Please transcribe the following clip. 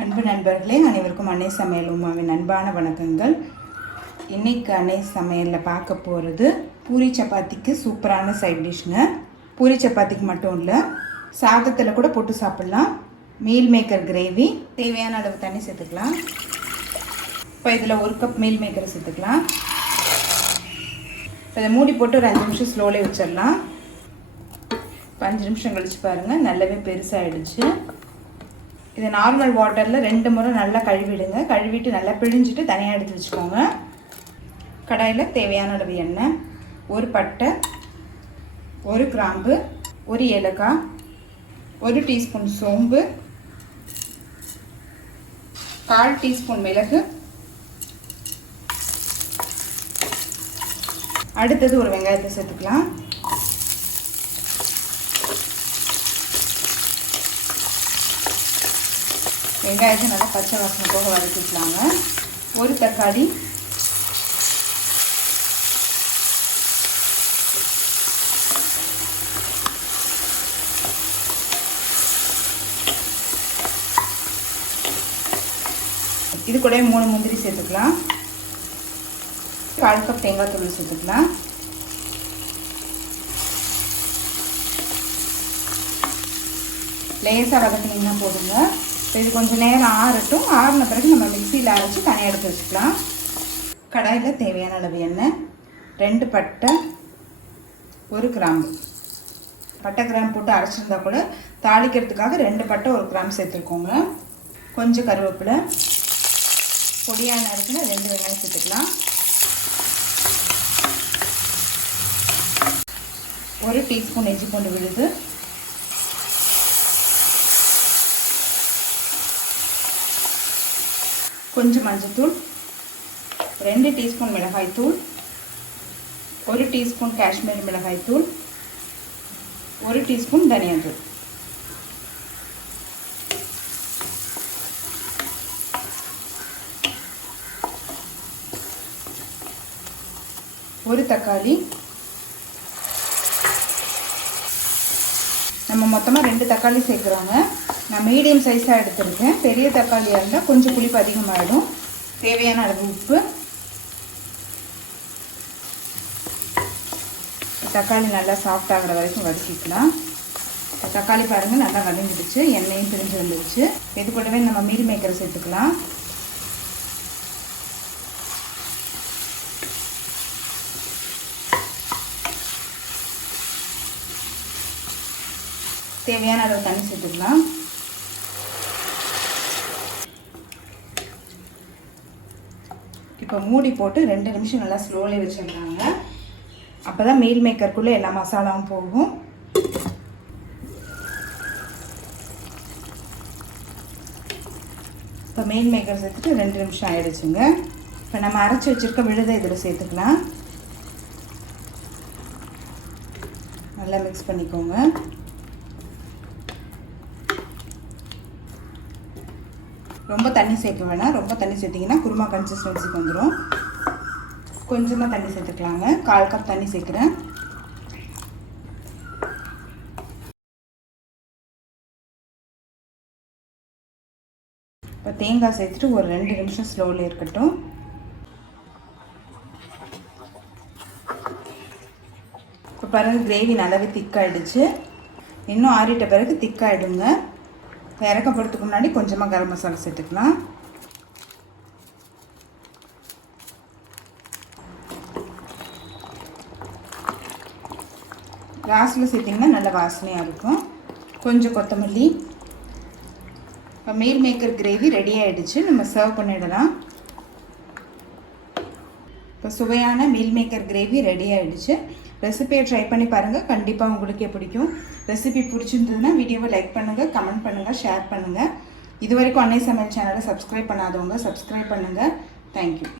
அன்பு நண்பர்களே, அனைவருக்கும் அன்னை சமையல் உமாவின் அன்பான வணக்கங்கள். இன்றைக்கி அன்னை சமையலில் பார்க்க போகிறது பூரி சப்பாத்திக்கு சூப்பரான சைட் டிஷ்ங்க. பூரி சப்பாத்திக்கு மட்டும் இல்லை, சாதத்தில் கூட போட்டு சாப்பிட்லாம். Meal maker gravy. தேவையான அளவு தண்ணி சேர்த்துக்கலாம். இப்போ இதில் 1 கப் மீல் மேக்கரை சேர்த்துக்கலாம். இதை மூடி போட்டு ஒரு 5 நிமிஷம் ஸ்லோலே வச்சிடலாம். 5 நிமிஷம் கழிச்சு பாருங்கள், நல்லாவே பெருசாகிடுச்சு. இதை நார்மல் வாட்டரில் 2 முறை நல்லா கழுவிடுங்க. கழுவிட்டு நல்லா பிழிஞ்சிட்டு தனியாக எடுத்து வச்சுக்கோங்க. கடாயில் தேவையான அளவு எண்ணெய், 1 பட்டை, 1 கிராம்பு, 1 ஏலக்காய், 1 டீஸ்பூன் சோம்பு, 1/4 டீஸ்பூன் மிளகு. அடுத்தது ஒரு வெங்காயத்தை சேர்த்துக்கலாம். வெங்காயத்தை நல்லா பச்சை வாசனை போக வதக்கிக்கலாங்க. 1 தக்காளி, இது கூட 3 முந்திரி சேர்த்துக்கலாம். 1/4 கப் தேங்காய் தூள் சேர்த்துக்கலாம். லேசாக வதக்கினீங்கன்னா போதுங்க. இது கொஞ்சம் நேரம் ஆறட்டும். ஆறின பிறகு நம்ம மிக்சியில் அரைச்சி தனியாக எடுத்து வச்சுக்கலாம். கடாயில் தேவையான அளவு எண்ணெய், 2 பட்டை, 1 கிராம்பு. பட்டை கிராம்பு போட்டு அரைச்சிருந்தா கூட தாளிக்கிறதுக்காக 2 பட்டை 1 கிராம்பு சேர்த்துருக்கோங்க. கொஞ்சம் கருவேப்பிலை, பொடியான இருக்குன்னு 2 வெங்காயம் சேர்த்துக்கலாம். 1 டீஸ்பூன் இஞ்சி பூண்டு விழுது, கொஞ்சம் மஞ்சத்தூள், 2 டீஸ்பூன் மிளகாய்த்தூள், 1 டீஸ்பூன் காஷ்மீரி மிளகாய்த்தூள், 1 டீஸ்பூன் தனியாத்தூள். ஒரு தக்காளி. நம்ம மொத்தமாக 2 தக்காளி சேர்க்குறோங்க. நான் மீடியம் சைஸாக எடுத்துருக்கேன். பெரிய தக்காளியாக இருந்தால் கொஞ்சம் புளிப்பு அதிகமாகிடும். தேவையான அளவு உப்பு. தக்காளி நல்லா சாஃப்ட் ஆகிற வரைக்கும் வதக்கிக்கலாம். தக்காளி பாருங்கள் நல்லா வதங்கிடுச்சு, எண்ணெயும் பிரிஞ்சு வந்துடுச்சு. இது கூடவே நம்ம மீல் மேக்கரை சேர்த்துக்கலாம். தேவையான அளவு தண்ணி சேர்த்துக்கலாம். இப்போ மூடி போட்டு 2 நிமிஷம் நல்லா ஸ்லோலே வச்சிடலாங்க. அப்போ தான் மீல் மேக்கருக்குள்ளே எல்லா மசாலாவும் போகும். இப்போ மீல் மேக்கர் சேர்த்துட்டு 2 நிமிஷம் ஆயிடுச்சுங்க. இப்போ நம்ம அரைச்சி வச்சுருக்க விழுதை இதில் சேர்த்துக்கலாம். நல்லா மிக்ஸ் பண்ணிக்கோங்க. ரொம்ப தண்ணி சேர்க்க வேணாம். ரொம்ப தண்ணி சேர்த்திங்கன்னா குருமா கன்சிஸ்டன்சிக்கு வந்துடும். கொஞ்சமாக தண்ணி சேர்த்துக்கலாங்க. 1/4 கப் தண்ணி சேர்க்குறேன். இப்போ தேங்காய் சேர்த்துட்டு ஒரு 2 நிமிஷம் ஸ்லோவில் இருக்கட்டும். இப்போ பாருங்கள், கிரேவி நல்லாவே திக்காயிடுச்சு. இன்னும் ஆறிட்ட பிறகு திக்காயிடுங்க. இறக்கப்படுறதுக்கு முன்னாடி கொஞ்சமாக கரம் மசாலா சேர்த்துக்கலாம். லாஸ்ட்டில் சேர்த்திங்கன்னா நல்ல வாசனையாக இருக்கும். கொஞ்சம் கொத்தமல்லி. இப்போ மீல் மேக்கர் கிரேவி ரெடி ஆகிடுச்சு. நம்ம சர்வ் பண்ணிடலாம். இப்போ சுவையான மீல் மேக்கர் கிரேவி ரெடி ஆகிடுச்சு. ரெசிபியை ட்ரை பண்ணி பாருங்கள், கண்டிப்பாக உங்களுக்கே பிடிக்கும். ரெசிபி பிடிச்சிருந்ததுன்னா வீடியோவை லைக் பண்ணுங்கள், கமெண்ட் பண்ணுங்கள், ஷேர் பண்ணுங்கள். இது வரைக்கும் அன்னை சமையல் சேனலை சப்ஸ்கிரைப் பண்ணாதவங்க சப்ஸ்கிரைப் பண்ணுங்கள். தேங்க்யூ.